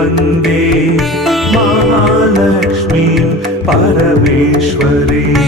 वन्दे महालक्ष्मीं परमेश्वरीम्।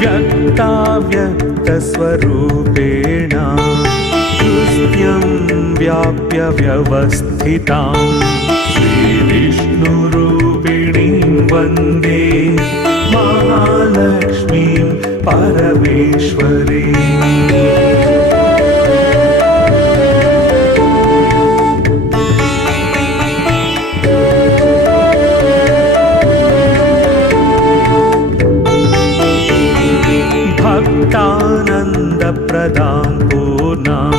व्यक्ताव्यक्तस्वरूपेण हृद्यं व्याप्य व्यवस्थितां श्रीविष्णुरूपिणीं वन्दे महालक्ष्मीं परमेश्वरीम्। भक्तानन्दप्रदां पूर्णां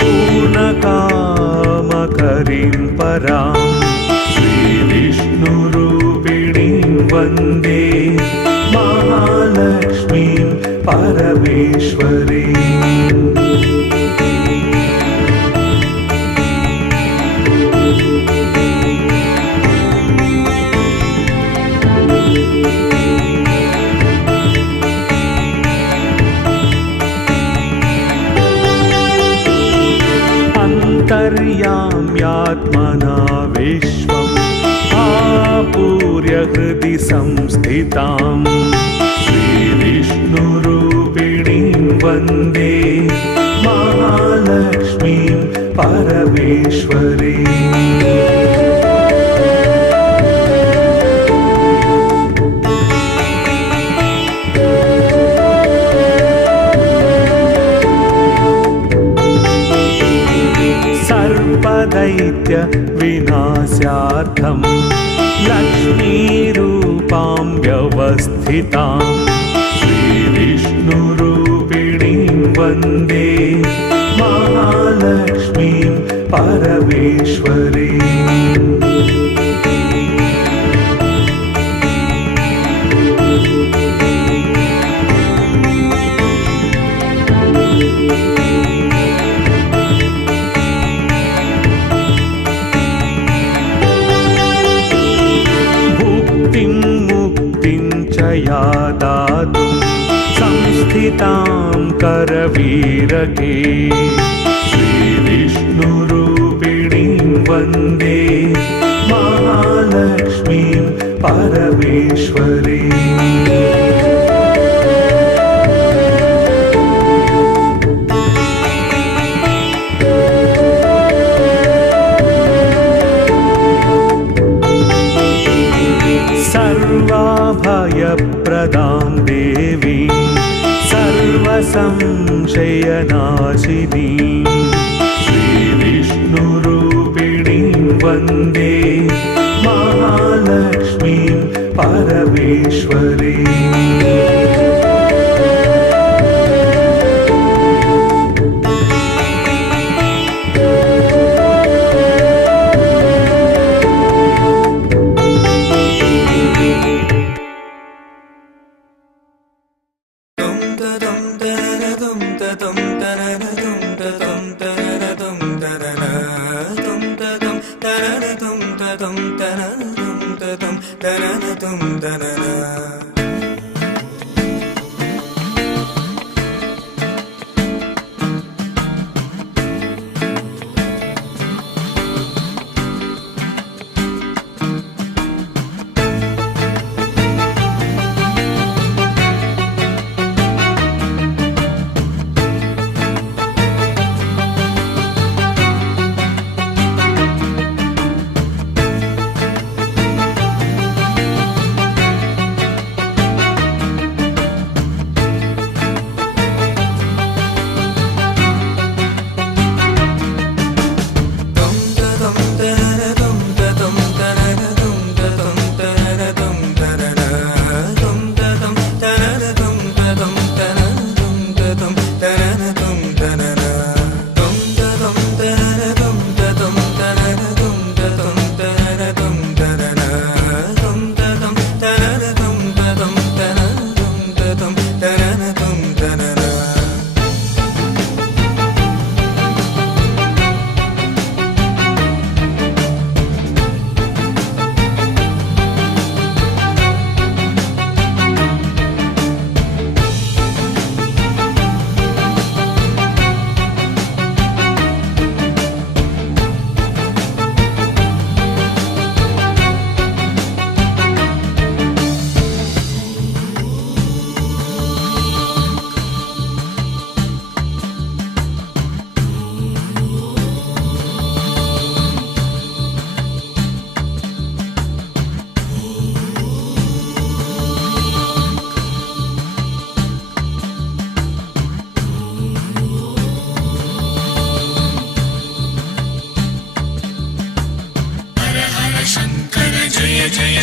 पूर्णकामकरीं परां श्रीविष्णुरूपिणीं वन्दे महालक्ष्मीं परमेश्वरीम्। अन्तर्याम्यात्मना विश्वम् आपूर्य हृदि संस्थितां श्रीविष्णुरूपिणीं वन्दे महालक्ष्मीं परमेश्वरीम्। सर्वदैत्य विनाशार्थं लक्ष्मीरूपां व्यवस्थितां श्रीविष्णुरूपिणीं वन्दे महालक्ष्मीं परमेश्वरीम्। मुक्तिं च या दातुं संस्थितां करवीरके श्रीविष्णुरूपिणीं वन्दे महालक्ष्मीं परमेश्वरीम्। सर्वाभयप्रदां देवीं सर्वसंशयनाशिनीं श्रीविष्णुरूपिणीं वन्दे महालक्ष्मीं परमेश्वरीम्।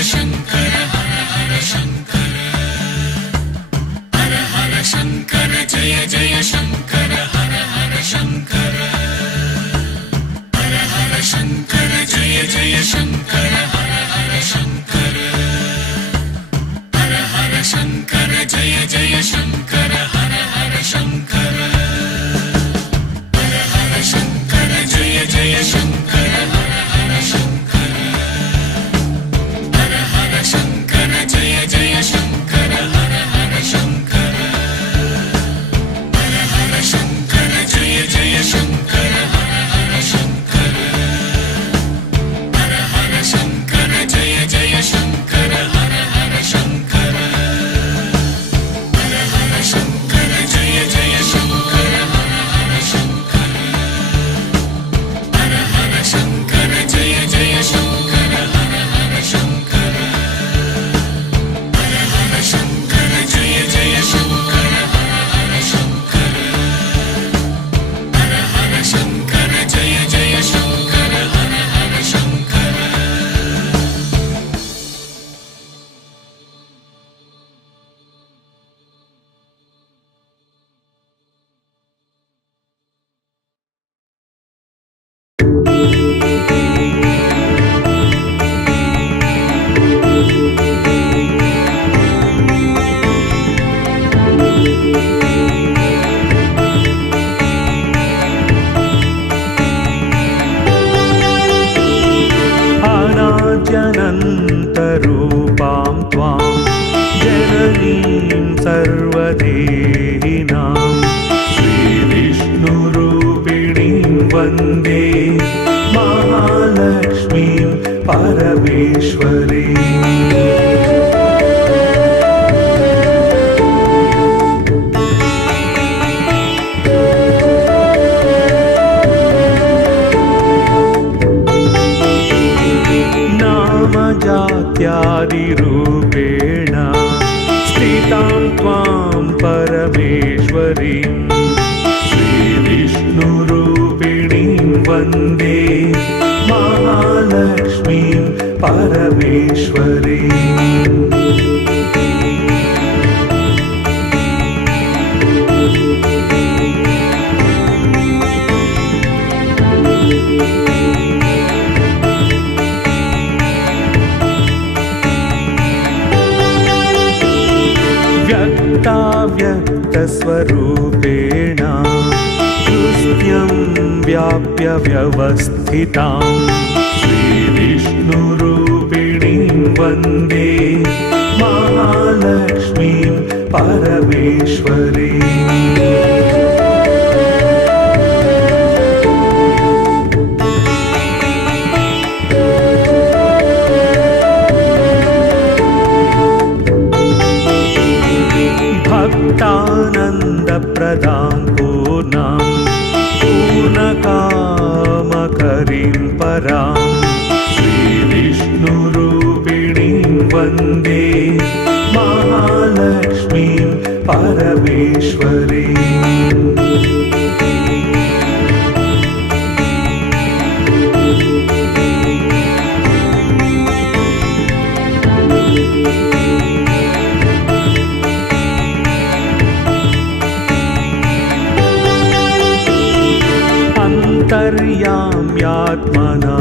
शङ्कर हर हर शङ्कर हर हर शङ्कर जय जय शङ्कर हर हर शङ्कर हर हर शङ्कर जय जय शङ्कर हर हर शङ्कर हर हर शङ्कर जय जय शङ्कर हर हर शङ्कर हर हर शङ्कर जय जय शङ्कर हर हर शङ्कर हर हर शङ्कर जय जय शङ्कर हर हर शङ्कर हर हर शङ्कर जय जय शङ्कर हर हर शङ्कर हर हर शङ्कर जय जय शङ्कर हर हर शङ्कर हर हर शङ्कर जय जय शङ्कर हर हर शङ्कर हर हर शङ्कर जय जय शङ्कर हर हर शङ्कर हर हर शङ्कर जय जय शङ्कर हर हर शङ्कर हर हर शङ्कर जय जय शङ्कर हर हर शङ्कर अनाद्यनन्तरूपां त्वां जननीं सर्वदेहिनां श्रीविष्णुरूपिणीं वन्दे महालक्ष्मीं परमेश्वरीम् जात्यादिरूपेण स्थितां त्वां परमेश्वरीं श्रीविष्णुरूपिणीं वन्दे महालक्ष्मीं परमेश्वरीम् व्यक्ताव्यक्तस्वरूपेण हृदयं व्याप्य व्यवस्थितां श्रीविष्णुरूपिणीं वन्दे महालक्ष्मीं परमेश्वरीम् भक्तानन्दप्रदां पूर्णां पूर्णकामकरीं परां श्रीविष्णुरूपिणीं वन्दे महालक्ष्मीं परमेश्वरीम् अन्तर्याम्यात्मना